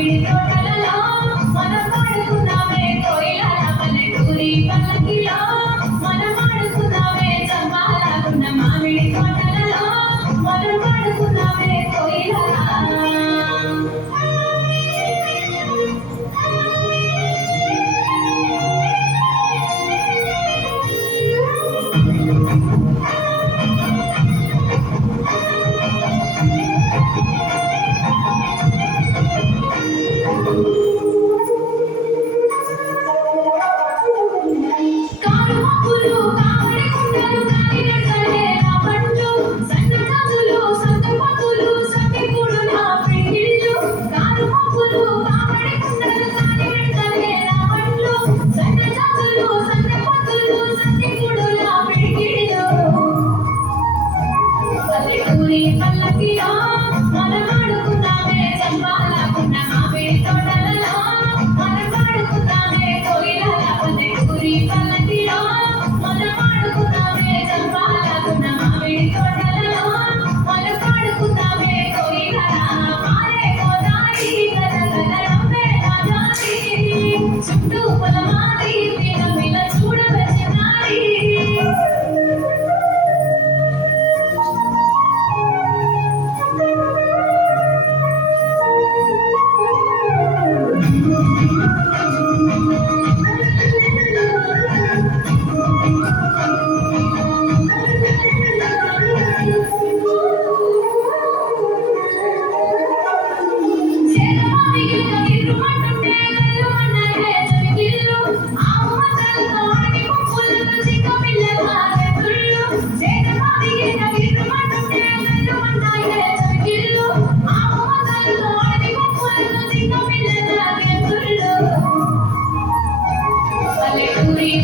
మామిడి తోటలలో మనం పాడుకున్నామే కోయిలల పల్లెటూరి పల్లకిలో మనం పాడుకున్నామే చంపాలకున్న మామిడి తోటలలో మనం పాడుకున్నామే కోయిలల పల్లకిలో మనం ఆడుకున్నామే చంపాలకున్న మామిడి తోటలలో మనం పాడుకున్నామే కోయిలల పల్లెటూరి పల్లకిలో మనం ఆడుకున్నామే చంపాలకున్న మామిడి తోటలలో మనం పాడుకున్నామే కోయిలల మారే గోదారి గలగల నవ్వే రాజారి చుట్టూ పొలమారి మిల చూడవచ్చినారి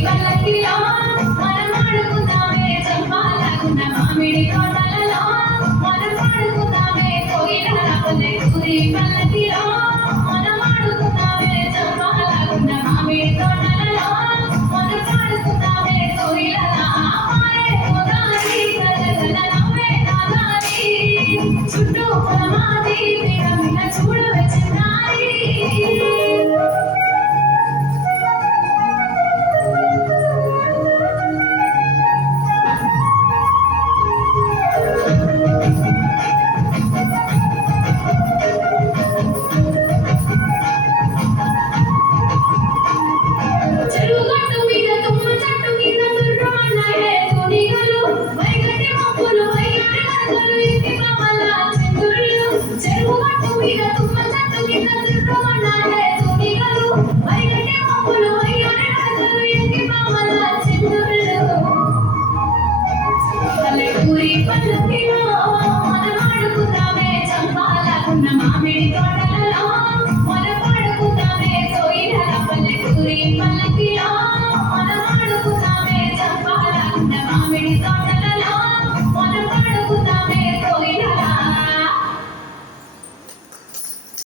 పల్లకిలో మనం ఆడుకున్నామే చంపాలకున్న మామిడి తోటలలో మనం పాడుకున్నామే కోయిలల పల్లెటూరి పల్లకిలో మనం ఆడుకున్నామే చంపాలకున్న మామిడి తోటలలో మనం పాడుకున్నామే కోయిలల మారే గోదారి గలగల నవ్వే రాజారి చుట్టూ పొలమాది మిల చూడవచ్చినారి పల్లకిలో మనం ఆడుకున్నామే చంపాలకున్న మామిడి తోట